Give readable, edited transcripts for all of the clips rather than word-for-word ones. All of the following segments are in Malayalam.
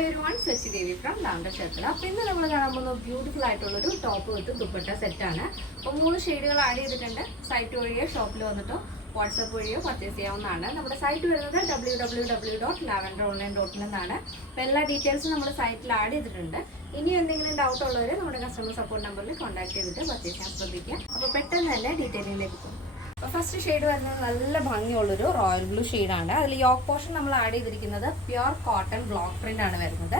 Hi everyone, Sachi Devi from Lavender Shetla. അപ്പോൾ ഇന്ന് നമ്മൾ കാണാൻ പോകുന്ന ബ്യൂട്ടിഫുൾ ആയിട്ടുള്ളൊരു ടോപ്പ് വിത്ത് ദുപ്പട്ട സെറ്റാണ്. അപ്പോൾ 3 ഷെയ്ഡുകൾ ആഡ് ചെയ്തിട്ടുണ്ട്. സൈറ്റ് വഴിയോ ഷോപ്പിൽ വന്നിട്ടോ വാട്സാപ്പ് വഴിയോ പർച്ചേസ് ചെയ്യാവുന്നതാണ്. നമ്മുടെ സൈറ്റ് വരുന്നത് www.lavenderonline.in എന്നാണ്. അപ്പോൾ എല്ലാ ഡീറ്റെയിൽസും നമ്മുടെ സൈറ്റിൽ ആഡ് ചെയ്തിട്ടുണ്ട്. ഇനി എന്തെങ്കിലും ഡൗട്ട് ഉള്ളവർ നമ്മുടെ കസ്റ്റമർ സപ്പോർട്ട് നമ്പറിൽ കോൺടാക്ട് ചെയ്തിട്ട് പർച്ചേസ് ചെയ്യാൻ ശ്രദ്ധിക്കുക. അപ്പോൾ പെട്ടെന്ന് തന്നെ ഡീറ്റെയിലിലേക്ക് പോകും. അപ്പോൾ ഫസ്റ്റ് ഷെയ്ഡ് വരുന്നത് നല്ല ഭംഗിയുള്ളൊരു റോയൽ ബ്ലൂ ഷെയ്ഡാണ്. അതിൽ യോക്ക് പോർഷൻ നമ്മൾ ആഡ് ചെയ്തിരിക്കുന്നത് പ്യുർ കോട്ടൺ ബ്ലോക്ക് പ്രിൻ്റ് ആണ് വരുന്നത്.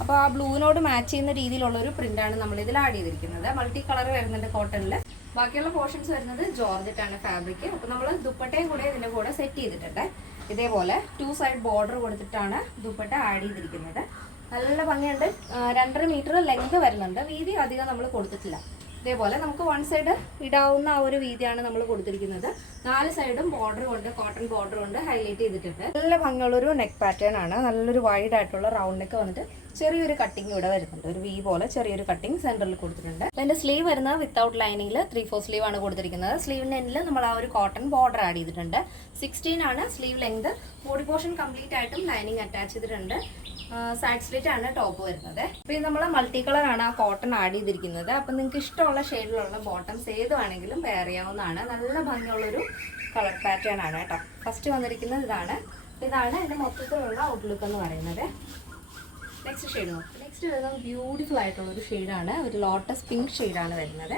അപ്പോൾ ആ ബ്ലൂവിനോട് മാച്ച് ചെയ്യുന്ന രീതിയിലുള്ളൊരു പ്രിൻ്റാണ് നമ്മൾ ഇതിൽ ആഡ് ചെയ്തിരിക്കുന്നത്. മൾട്ടി കളർ വരുന്നുണ്ട് കോട്ടണിൽ. ബാക്കിയുള്ള പോർഷൻസ് വരുന്നത് ജോർജറ്റാണ് ഫാബ്രിക്. അപ്പോൾ നമ്മൾ ദുപ്പട്ടയും കൂടെ ഇതിൻ്റെ കൂടെ സെറ്റ് ചെയ്തിട്ടുണ്ട്. ഇതേപോലെ 2 സൈഡ് ബോർഡർ കൊടുത്തിട്ടാണ് ദുപ്പട്ട ആഡ് ചെയ്തിരിക്കുന്നത്. നല്ല ഭംഗിയുണ്ട്. 2.5 മീറ്റർ ലെങ്ത് വരുന്നുണ്ട്. വീതി അധികം നമ്മൾ കൊടുത്തിട്ടില്ല. ഇതേപോലെ നമുക്ക് 1 സൈഡ് ഇടാവുന്ന ആ ഒരു വീതിയാണ് നമ്മൾ കൊടുത്തിരിക്കുന്നത്. 4 സൈഡും ബോർഡർ കൊണ്ട്, കോട്ടൺ ബോർഡർ കൊണ്ട് ഹൈലൈറ്റ് ചെയ്തിട്ടുണ്ട്. നല്ല ഭംഗിയുള്ളൊരു നെക്ക് പാറ്റേൺ ആണ്. നല്ലൊരു വൈഡ് ആയിട്ടുള്ള റൗണ്ട് നെക്ക് വന്നിട്ട് ചെറിയൊരു കട്ടിങ് ഇവിടെ വരുന്നുണ്ട്. ഒരു വി പോലെ ചെറിയൊരു കട്ടിങ് സെന്ററിൽ കൊടുത്തിട്ടുണ്ട്. അതിന്റെ സ്ലീവ് വരുന്നത് വിത്തൗട്ട് ലൈനിങ്ങിൽ 3/4 സ്ലീവ് ആണ് കൊടുത്തിരിക്കുന്നത്. സ്ലീവിന്റെ എൻഡിൽ നമ്മൾ ആ ഒരു കോട്ടൺ ബോർഡർ ആഡ് ചെയ്തിട്ടുണ്ട്. 16 ആണ് sleeve length. Body portion complete ആയിട്ടും ലൈനിങ് അറ്റാച്ച് ചെയ്തിട്ടുണ്ട്. സൈഡ് സ്ലിറ്റ് ആണ് ടോപ്പ് വരുന്നത്. അപ്പോൾ ഇത് നമ്മൾ മൾട്ടി കളർ ആണ് ആ കോട്ടൺ ആഡ് ചെയ്തിരിക്കുന്നത്. അപ്പം നിങ്ങൾക്ക് ഇഷ്ടമുള്ള ഷെയ്ഡിലുള്ള ബോട്ടംസ് ഏത് വേണമെങ്കിലും വെയർ ചെയ്യാവുന്നതാണ്. നല്ല ഭംഗിയുള്ളൊരു കളർ പാറ്റേൺ ആണ് കേട്ടോ. ഫസ്റ്റ് വന്നിരിക്കുന്നത് ഇതാണ് ഇതിന്റെ മൊത്തത്തിലുള്ള ഔട്ട്ലുക്ക് എന്ന് പറയുന്നത്. നെക്സ്റ്റ് ഷെയ്ഡ് നോക്കാം. നെക്സ്റ്റ് വരുന്നത് ബ്യൂട്ടിഫുൾ ആയിട്ടുള്ളൊരു ഷെയ്ഡാണ്. ഒരു ലോട്ടസ് പിങ്ക് ഷെയ്ഡാണ് വരുന്നത്.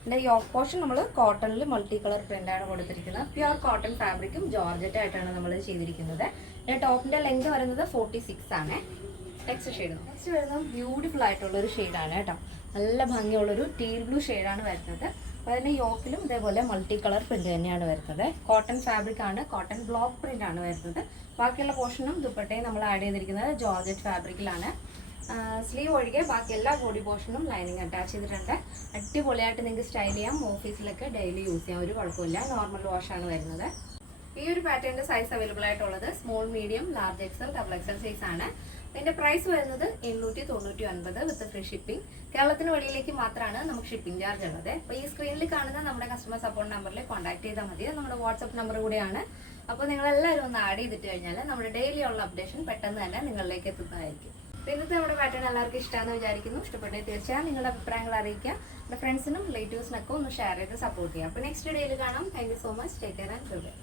ഇതിൻ്റെ യോക്ക് പോർഷൻ നമ്മൾ കോട്ടണിൽ മൾട്ടി കളർ പ്രിൻ്റാണ് കൊടുത്തിരിക്കുന്നത്. പ്യുർ കോട്ടൺ ഫാബ്രിക്കും ജോർജറ്റ് ആയിട്ടാണ് നമ്മൾ ചെയ്തിരിക്കുന്നത്. ഇതിൻ്റെ ടോപ്പിൻ്റെ ലെങ്ത് വരുന്നത് 46 ആണ്. നെക്സ്റ്റ് വരുന്നത് ബ്യൂട്ടിഫുൾ ആയിട്ടുള്ളൊരു ഷെയ്ഡാണ് കേട്ടോ. നല്ല ഭംഗിയുള്ളൊരു ടീൽ ബ്ലൂ ഷെയ്ഡാണ് വരുന്നത്. അപ്പോൾ അതിൻ്റെ യോക്കിലും ഇതേപോലെ മൾട്ടി കളർ പ്രിൻ്റ് തന്നെയാണ് വരുന്നത്. കോട്ടൺ ഫാബ്രിക് ആണ്, കോട്ടൺ ബ്ലോക്ക് പ്രിൻ്റ് ആണ് വരുന്നത്. ബാക്കിയുള്ള പോർഷനും ദുപ്പട്ടയും നമ്മൾ ആഡ് ചെയ്തിരിക്കുന്നത് ജോർജറ്റ് ഫാബ്രിക്കിലാണ്. സ്ലീവ് ഒഴികെ ബാക്കി എല്ലാ ബോഡി പോർഷനും ലൈനിങ് അറ്റാച്ച് ചെയ്തിട്ടുണ്ട്. അടിപൊളിയായിട്ട് നിങ്ങൾക്ക് സ്റ്റൈൽ ചെയ്യാം. ഓഫീസിലൊക്കെ ഡെയിലി യൂസ് ചെയ്യാം, ഒരു കുഴപ്പമില്ല. നോർമൽ വാഷാണ് വരുന്നത്. ഈ ഒരു പാറ്റേണിൻ്റെ സൈസ് അവൈലബിൾ ആയിട്ടുള്ളത് small, medium, large XL, double XL size ആണ്. ഇതിൻ്റെ പ്രൈസ് വരുന്നത് 899 വിത്ത് ഫ്രീ ഷിപ്പിംഗ്. കേരളത്തിന് വെളിയിലേക്ക് മാത്രമാണ് നമുക്ക് ഷിപ്പിംഗ് ചാർജ് ഉള്ളത്. അപ്പോൾ ഈ സ്ക്രീനിൽ കാണുന്ന നമ്മുടെ കസ്റ്റമർ സപ്പോർട്ട് നമ്പറിൽ കോൺടാക്ട് ചെയ്താൽ മതി. നമ്മുടെ വാട്സപ്പ് നമ്പർ കൂടിയാണ്. അപ്പോൾ നിങ്ങളെല്ലാവരും ഒന്ന് ആഡ് ചെയ്തിട്ട് കഴിഞ്ഞാൽ നമ്മുടെ ഡെയിലി ഉള്ള അപ്ഡേഷൻ പെട്ടെന്ന് തന്നെ നിങ്ങളിലേക്ക് എത്തുന്നതായിരിക്കും. ഇന്നത്തെ നമ്മുടെ പാറ്റേൺ എല്ലാവർക്കും ഇഷ്ടമാണെന്ന് വിചാരിക്കുന്നു. ഇഷ്ടപ്പെട്ടെങ്കിൽ തീർച്ചയായും നിങ്ങളുടെ അഭിപ്രായങ്ങൾ അറിയിക്കുക. നമ്മുടെ ഫ്രണ്ട്സിനും റിലേറ്റീവ്സിനൊക്കെ ഒന്ന് ഷെയർ ചെയ്ത് സപ്പോർട്ട് ചെയ്യുക. അപ്പോൾ നെക്സ്റ്റ് ഡേയിൽ കാണാം. Thank you so much. Take care and good bye.